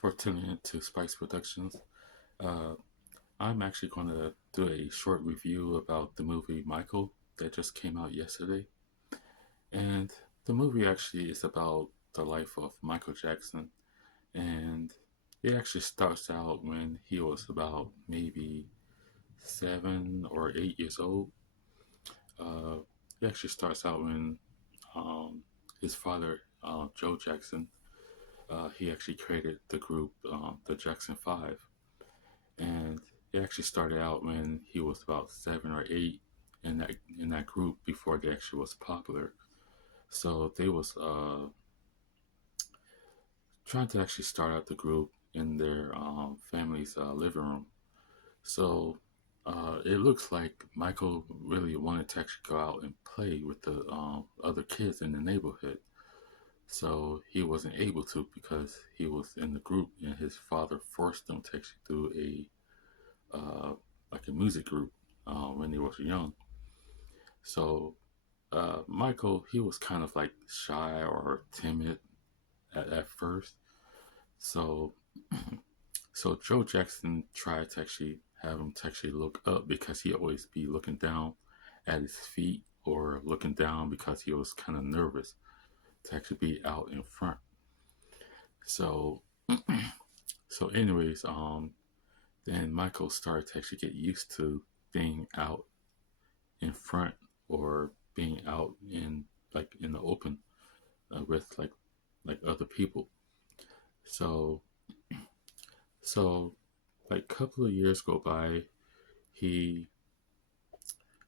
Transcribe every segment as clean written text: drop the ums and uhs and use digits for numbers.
for tuning in to Spice Productions. Uh, I'm actually going to do a short review about the movie Michael that just came out yesterday. And the movie actually is about the life of Michael Jackson. And it actually starts out when he was about maybe 7 or 8 years old. Uh, it actually starts out when his father, Joe Jackson, he actually created the group, the Jackson Five. And it actually started out when he was about 7 or 8 in that group before they actually was popular. So they was trying to actually start out the group in their family's living room. So it looks like Michael really wanted to actually go out and play with the other kids in the neighborhood. So he wasn't able to because he was in the group, and his father forced him to actually do like a music group when he was young. So Michael, he was kind of like shy or timid at first. So so Joe Jackson tried to actually have him to actually look up because he always be looking down at his feet or looking down because he was kind of nervous to actually be out in front. So so anyways, then Michael started to actually get used to being out in front or being out in like in the open with like other people. So so like a couple of years go by, he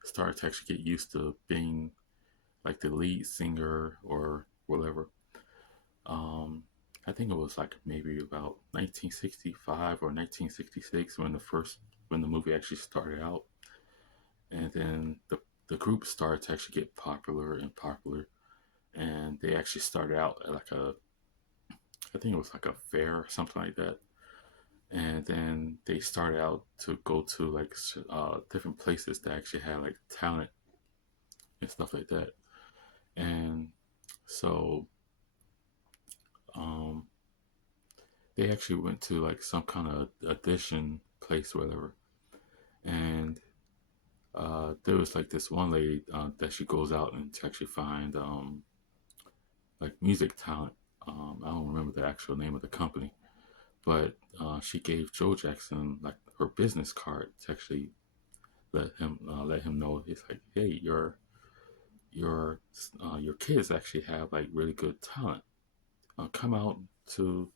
started to actually get used to being like the lead singer or whatever. Um, I think it was like maybe about 1965 or 1966 when the movie actually started out, and then the group started to actually get popular and popular, and they actually started out at like a I think it was like a fair or something like that. And then they started out to go to like different places that actually had like talent and stuff like that. And so um, they actually went to like some kind of audition place, or whatever. And there was like this one lady that she goes out and to actually find like music talent. I don't remember the actual name of the company, but she gave Joe Jackson like her business card to actually let him know. It's like, hey, your your kids actually have like really good talent. Come out to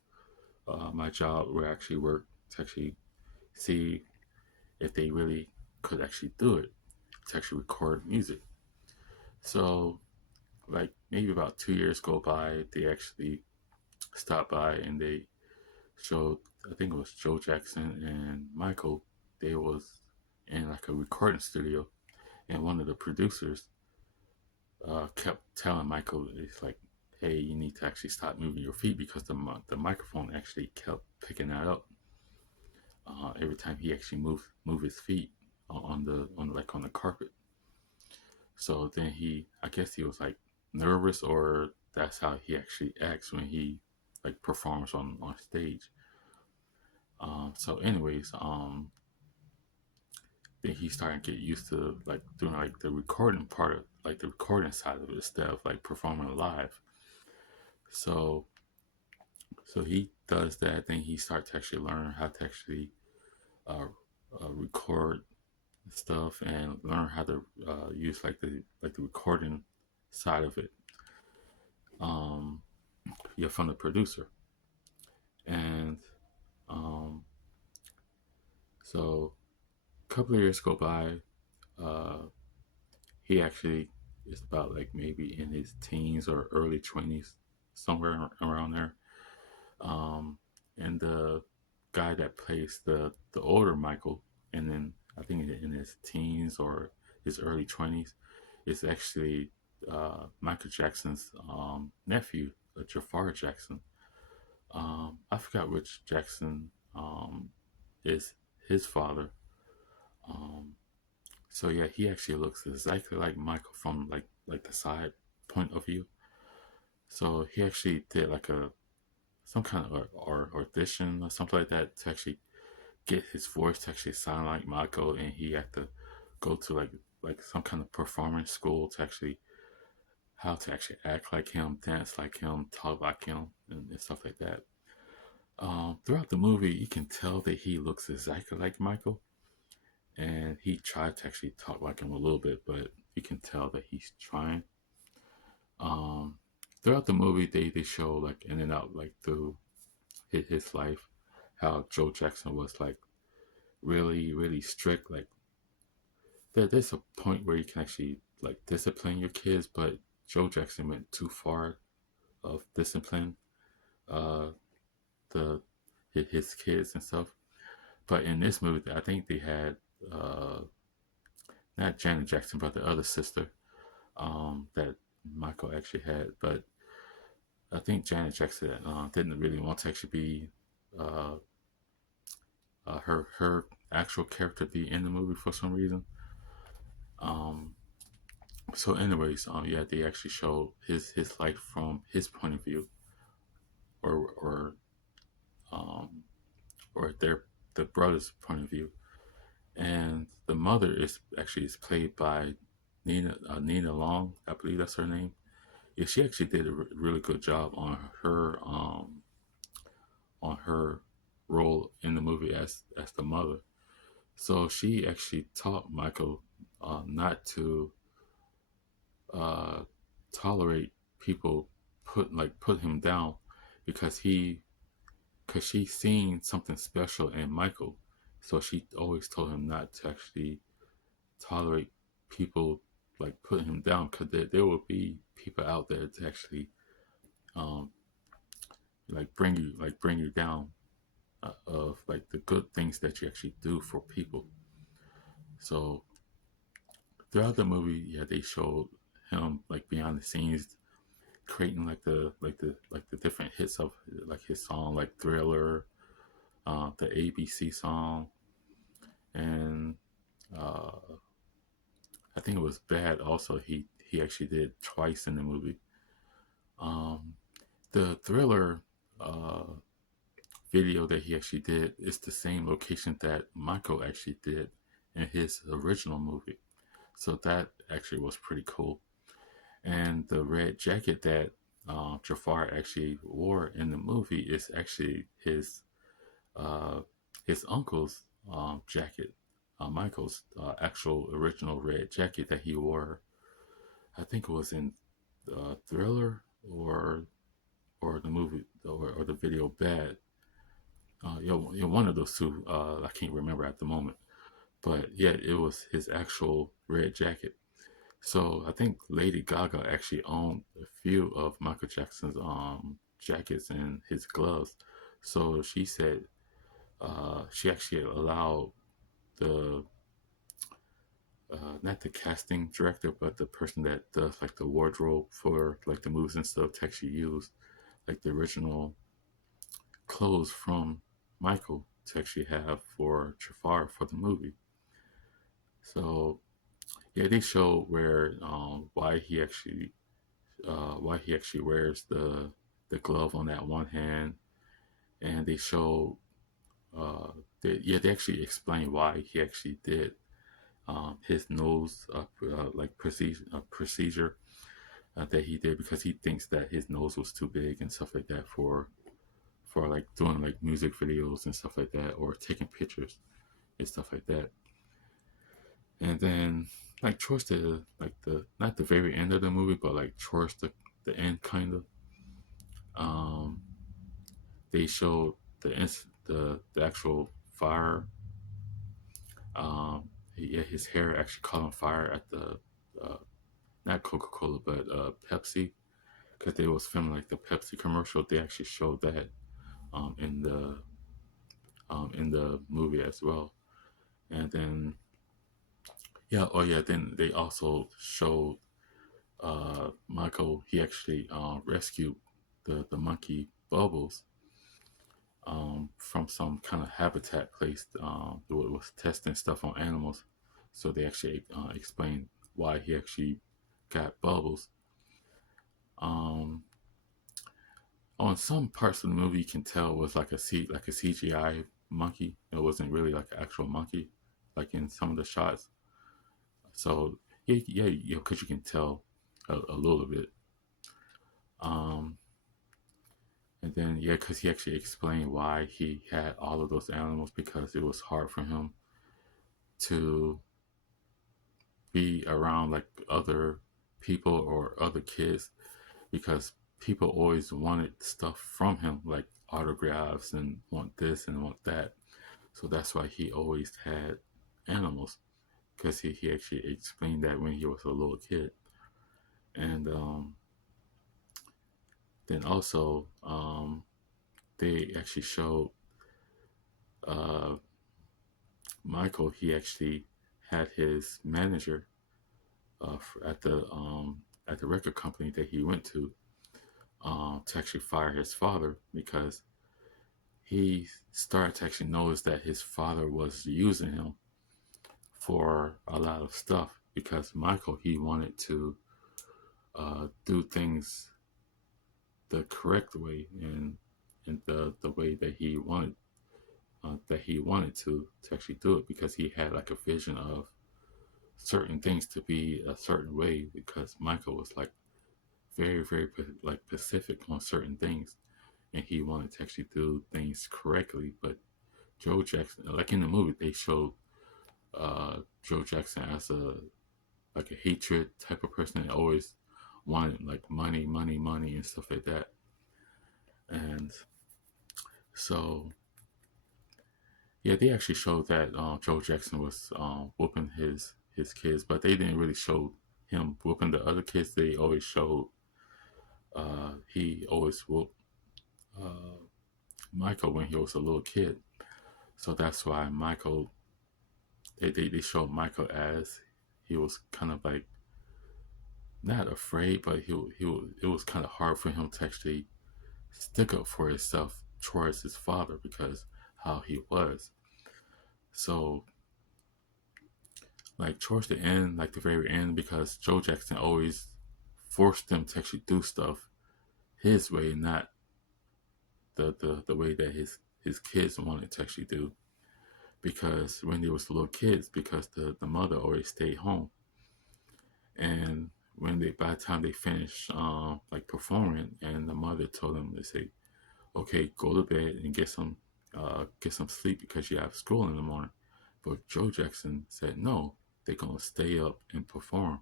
my job where I actually work to actually see if they really could actually do it to actually record music. So like maybe about 2 years go by, they actually stopped by and they showed, I think it was Joe Jackson and Michael. They was in like a recording studio, and one of the producers kept telling Michael, it's like, hey, you need to actually stop moving your feet because the microphone actually kept picking that up every time he actually move his feet on the carpet. So then I guess he was like nervous, or that's how he actually acts when he like performs on stage. So anyways, then he started to get used to like doing like the recording part of like the recording side of it instead of like performing live. So so he does that. Then he starts to actually learn how to actually uh, record stuff and learn how to use like the recording side of it. Um, yeah, from the producer. And um, so a couple of years go by. Uh, he actually is about like maybe in his teens or early 20s, somewhere around there. Um, and the guy that plays the older Michael, and then I think in his teens or his early 20s, is actually Michael Jackson's nephew, Jafar Jackson. I forgot which Jackson is his father. Um, so yeah, he actually looks exactly like Michael from like the side point of view. So he actually did like a some kind of or audition or something like that to actually get his voice to actually sound like Michael, and he had to go to like some kind of performance school to actually how to actually act like him, dance like him, talk like him, and stuff like that. Throughout the movie, you can tell that he looks exactly like Michael, and he tried to actually talk like him a little bit, but you can tell that he's trying. Um, Throughout the movie, they show like in and out like through his life, how Joe Jackson was like really strict. Like there's a point where you can actually like discipline your kids, but Joe Jackson went too far of discipline uh the his kids and stuff. But in this movie, I think they had uh not Janet Jackson, but the other sister that Michael actually had. But I think Janet Jackson didn't really want to actually be uh, her actual character be in the movie for some reason. Um, so, anyways, yeah, they actually show his life from his point of view, or um, or their the brother's point of view, and the mother is played by Nina Long, I believe that's her name. Yeah, she actually did a really good job on her role in the movie as the mother. So she actually taught Michael not to uh, tolerate people put him down because she seen something special in Michael. So she always told him not to actually tolerate people like putting him down because there will be people out there to actually um, bring you down of like the good things that you actually do for people. So throughout the movie, yeah, they showed him like behind the scenes creating like the different hits of like his song like Thriller, the ABC song, and uh, I think it was Bad. Also, he actually did twice in the movie. Um, the Thriller uh, video that he actually did is the same location that Michael actually did in his original movie. So that actually was pretty cool. And the red jacket that Jafar actually wore in the movie is actually uh, his uncle's jacket, Michael's actual original red jacket that he wore. I think it was in Thriller or the movie or the video Bad. One of those two. I can't remember at the moment, but yeah, it was his actual red jacket. So I think Lady Gaga actually owned a few of Michael Jackson's jackets and his gloves. So she said she actually allowed the not the casting director, but the person that does like the wardrobe for like the movies and stuff to actually use like the original clothes from Michael to actually have for Jafar for the movie. So yeah, they show where why he actually wears the glove on that one hand, and they show they actually explain why he actually did his nose like procedure that he did because he thinks that his nose was too big and stuff like that for like doing like music videos and stuff like that or taking pictures and stuff like that. And then like towards the not the very end of the movie, but like towards the end kind of um they showed the actual fire. Yeah, his hair actually caught on fire at the uh, not Coca Cola but Pepsi because they was filming like the Pepsi commercial. They actually showed that um, in the in the movie as well. And then then they also showed Michael. He actually rescued the monkey Bubbles from some kind of habitat place that was testing stuff on animals. So they actually explained why he actually got Bubbles. Um, On some parts of the movie, you can tell it was like like a CGI monkey. It wasn't really like an actual monkey, like in some of the shots. So yeah, because you can tell a little bit. Um, and then yeah, because he actually explained why he had all of those animals because it was hard for him to be around like other people or other kids because people always wanted stuff from him, like autographs and want this and want that. So that's why he always had animals because he actually explained that when he was a little kid. And then also, they actually showed uh, Michael, he actually had his manager uh, at the record company that he went to actually fire his father because he started to actually notice that his father was using him for a lot of stuff because Michael he wanted to do things the correct way and the way that he wanted to actually do it because he had like a vision of certain things to be a certain way because Michael was like very like specific on certain things and he wanted to actually do things correctly. But Joe Jackson, like in the movie, they showed Joe Jackson as a like a hatred type of person that always wanted like money, and stuff like that. And so, yeah, they actually showed that Joe Jackson was whooping his kids, but they didn't really show him whooping the other kids. They always showed he always whooped uh, Michael when he was a little kid. So that's why Michael they showed Michael as he was kind of like not afraid, but it was kind of hard for him to actually stick up for himself towards his father because how he was. So like towards the end, like the very end, because Joe Jackson always forced them to actually do stuff his way, not the way that his kids wanted to actually do. Because when they was little kids, because the mother always stayed home, and when they by the time they finished like performing, and the mother told them they say, okay, go to bed and get some sleep because you have school in the morning. But Joe Jackson said no, they're gonna stay up and perform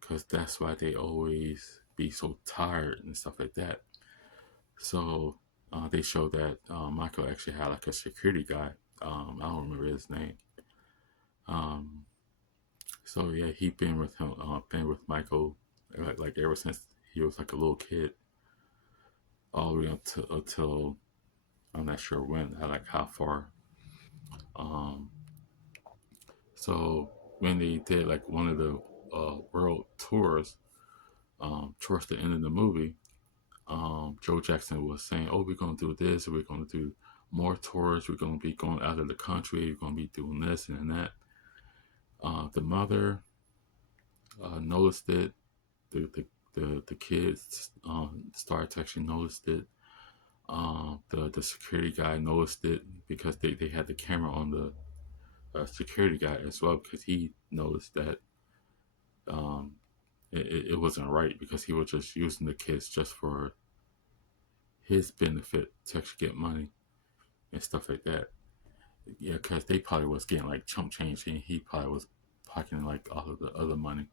because that's why they always be so tired and stuff like that. So they showed that Michael actually had like a security guy. I don't remember his name. Um, so yeah, he been with Michael like ever since he was like a little kid, all the way up to until I'm not sure when, like how far. Um, so when they did like one of the world tours, towards the end of the movie, Joe Jackson was saying, "Oh, we're gonna do this. We're gonna do more tours. We're gonna be going out of the country. We're gonna be doing this and that." The mother noticed it. The the kids started to actually notice it. The security guy noticed it because they had the camera on the security guy as well because he noticed that um, it wasn't right because he was just using the kids just for his benefit to actually get money and stuff like that. Yeah, because they probably was getting like chump change and he probably was pocketing like all of the other money.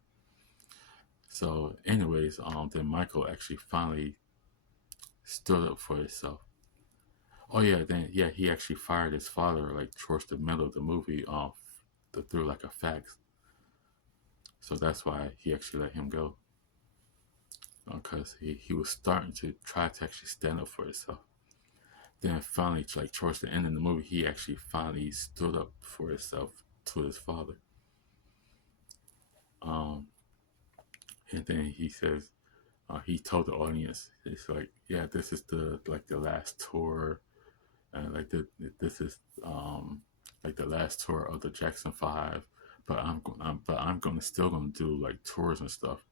So, anyways, then Michael actually finally stood up for himself. Oh yeah, then yeah, he actually fired his father like towards the middle of the movie through like a fax. So that's why he actually let him go because he was starting to try to actually stand up for himself. Then finally, like towards the end of the movie, he actually finally stood up for himself to his father. Um, and then he says he told the audience, it's like, yeah, this is the like the last tour, and like this is like the last tour of the Jackson Five. But I'm gonna still gonna do like tours and stuff.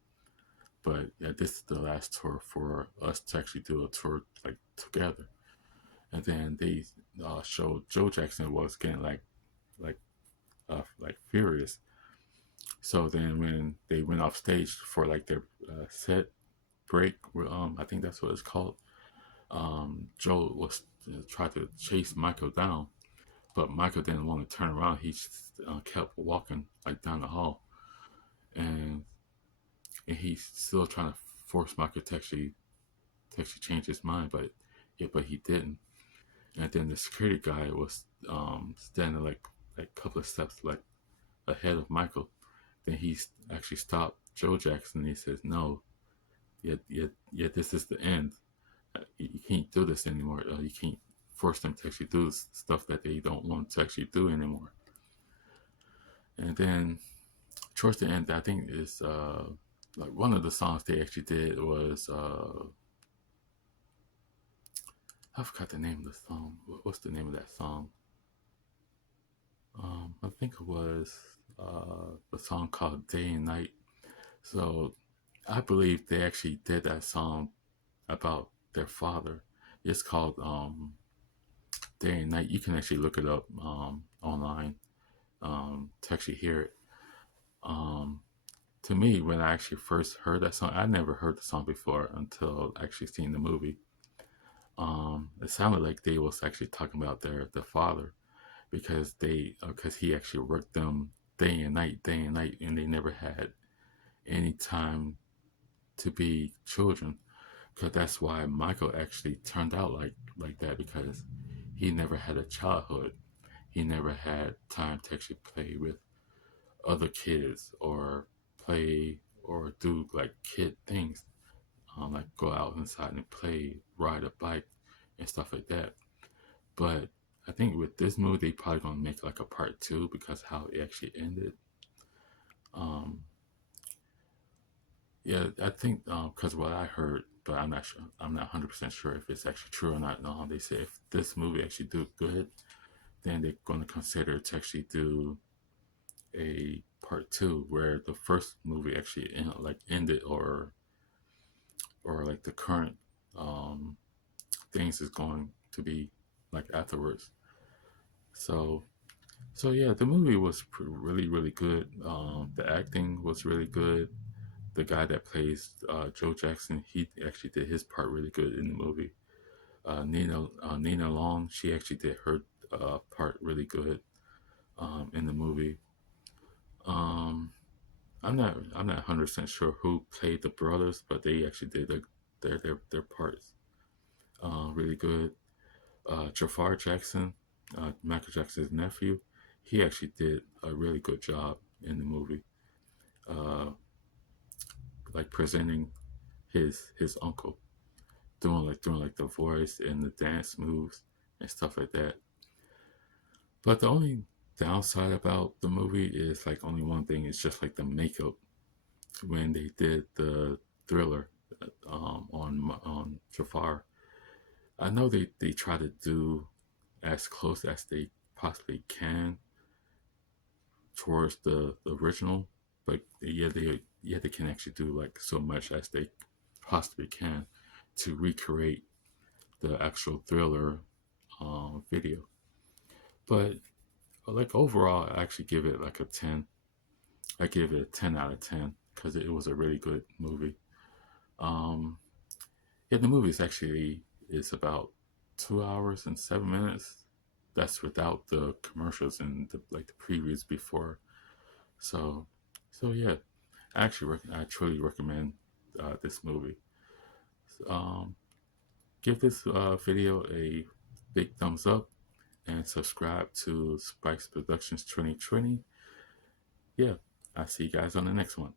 but yeah, this is the last tour for us to actually do a tour like together. And then they showed Joe Jackson was getting like like furious. So then when they went off stage for like their set break, I think that's what it's called. Joe was tried to chase Michael down, but Michael didn't want to turn around. He just, kept walking like down the hall, and he's still trying to force Michael to actually change his mind, but yeah, but he didn't. And then the security guy was standing like a couple of steps like ahead of Michael. Then he actually stopped Joe Jackson. And he says, "No, yeah, this is the end. You can't do this anymore. You can't force them to actually do stuff that they don't want to actually do anymore." And then towards the end, I think is like one of the songs they actually did was I forgot the name of the song. What's the name of that song? I think it was a song called "Day and Night." So I believe they actually did that song about their father. It's called "Day and Night." You can actually look it up online to actually hear it. Um, to me, when I actually first heard that song, I never heard the song before until actually seeing the movie. It sounded like they was actually talking about their father because because he actually worked them day and night, and they never had any time to be children. Because that's why Michael actually turned out like that because he never had a childhood. He never had time to actually play with other kids or play or do like kid things, like go out inside and play, ride a bike, and stuff like that. But I think with this movie, they probably gonna make like a part two because how it actually ended. Um, yeah, I think because what I heard, but I'm not sure. I'm not 100% sure if it's actually true or not. No, they say if this movie actually do good, then they're gonna consider to actually do a part two where the first movie actually ended or like the current um, things is going to be like afterwards. So yeah, the movie was really good. The acting was really good. The guy that plays Joe Jackson, he actually did his part really good in the movie. Nina Long, she actually did her part really good in the movie. Um, I'm not 100% sure who played the brothers, but they actually did their parts really good. Jafar Jackson, Michael Jackson's nephew, he actually did a really good job in the movie, uh, like presenting his uncle, doing like the voice and the dance moves and stuff like that. But the only downside about the movie is like only one thing is just like the makeup when they did the Thriller on Jafar. I know they try to do as close as they possibly can towards the original, but they can actually do like so much as they possibly can to recreate the actual Thriller video. But like overall, I actually give it like a 10. I give it a 10 out of 10 because it was a really good movie. Um, yeah, the movie is about 2 hours and 7 minutes. That's without the commercials and like the previews before. So, yeah, I truly recommend this movie. Um, give this video a big thumbs up and subscribe to Spikes Productions 2020. Yeah, I'll see you guys on the next one.